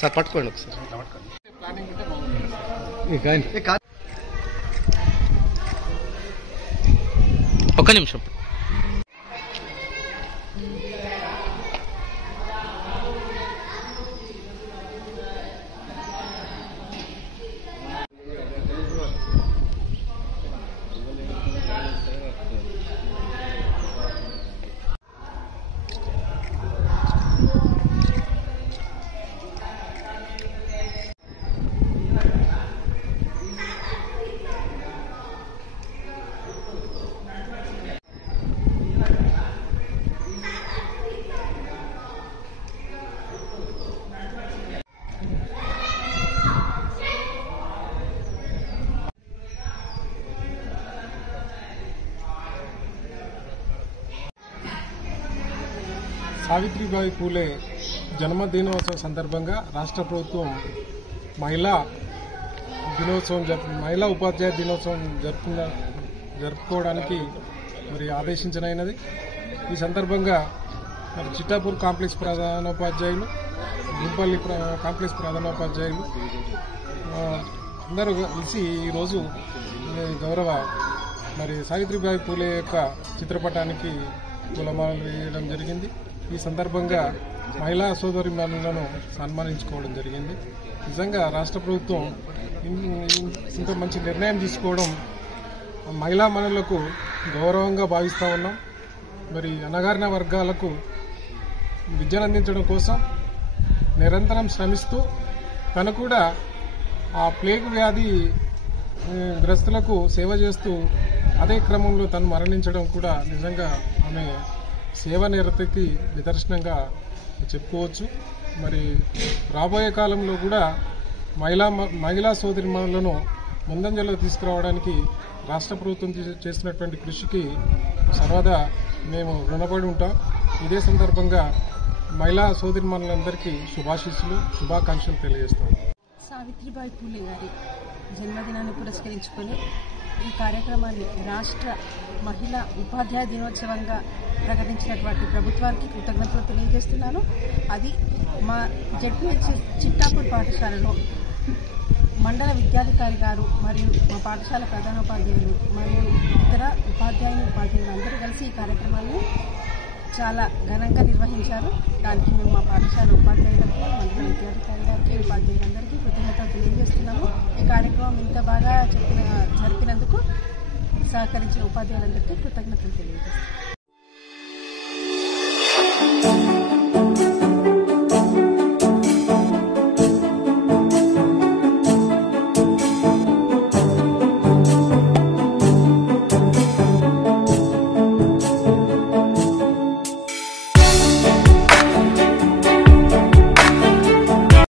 Sir పట్టుకోండి ఒకసారి. ఒక్క నిమిషం. సావిత్రిబాయి పూలే జన్మదినోత్సవం సందర్భంగా రాష్ట్ర ప్రభుత్వం మహిళా ఉపాధ్యాయ దినోత్సవం జరుపుకోవడానికి మరి ఆదేశించనైనది. ఈ సందర్భంగా మరి చిట్టాపూర్ కాంప్లెక్స్ ప్రధానోపాధ్యాయులు, గుంపల్లి కాంప్లెక్స్ ప్రధానోపాధ్యాయులు అందరూ కలిసి ఈరోజు గౌరవ మరి సావిత్రిబాయి పూలే యొక్క చిత్రపటానికి పూలమాలలు వేయడం జరిగింది. ఈ సందర్భంగా మహిళా సోదరీమణులను సన్మానించుకోవడం జరిగింది. నిజంగా రాష్ట్ర ప్రభుత్వం ఇంత మంచి నిర్ణయం తీసుకోవడం మహిళా మనులకు గౌరవంగా భావిస్తూ ఉన్నాం. మరి అణగారిన వర్గాలకు విద్యను అందించడం కోసం నిరంతరం శ్రమిస్తూ తను కూడా ఆ ప్లేగ్ వ్యాధి గ్రస్తులకు సేవ చేస్తూ అదే క్రమంలో తను మరణించడం కూడా నిజంగా ఆమె సేవ నిరతికి నిదర్శనంగా చెప్పుకోవచ్చు. మరి రాబోయే కాలంలో కూడా మహిళా సోదరీమణులను ముందంజలో తీసుకురావడానికి రాష్ట్ర ప్రభుత్వం చేసినటువంటి కృషికి సర్వదా మేము రుణపడి ఉంటాం. ఇదే సందర్భంగా మహిళా సోదరీమణులందరికీ శుభాకాంక్షలు తెలియజేస్తాం. సావిత్రిబాయి పూలే గారి జన్మదినాన్ని పురస్కరించుకొని ఈ కార్యక్రమాన్ని రాష్ట్ర మహిళా ఉపాధ్యాయ దినోత్సవంగా ప్రకటించినటువంటి ప్రభుత్వానికి కృతజ్ఞతలు తెలియజేస్తున్నాను. అది మా జెడ్పీహెచ్ఎస్ చిట్టాపూర్ పాఠశాలలో మండల విద్యాధికారి గారు మరియు మా పాఠశాల ప్రధానోపాధ్యాయులు మరియు ఇతర ఉపాధ్యాయులు అందరూ కలిసి ఈ కార్యక్రమాన్ని చాలా ఘనంగా నిర్వహించారు. దానికి మేము మా పాఠశాల ఉపాధ్యాయులకు, మండల విద్యాధికారి గారికి, ఉపాధ్యాయులందరికీ కృతజ్ఞతలు తెలియజేస్తున్నాము. ఈ కార్యక్రమం ఇంత బాగా జరిపినందుకు సహకరించిన ఉపాధ్యాయులందరికీ కృతజ్ఞతలు తెలియజేస్తున్నాము.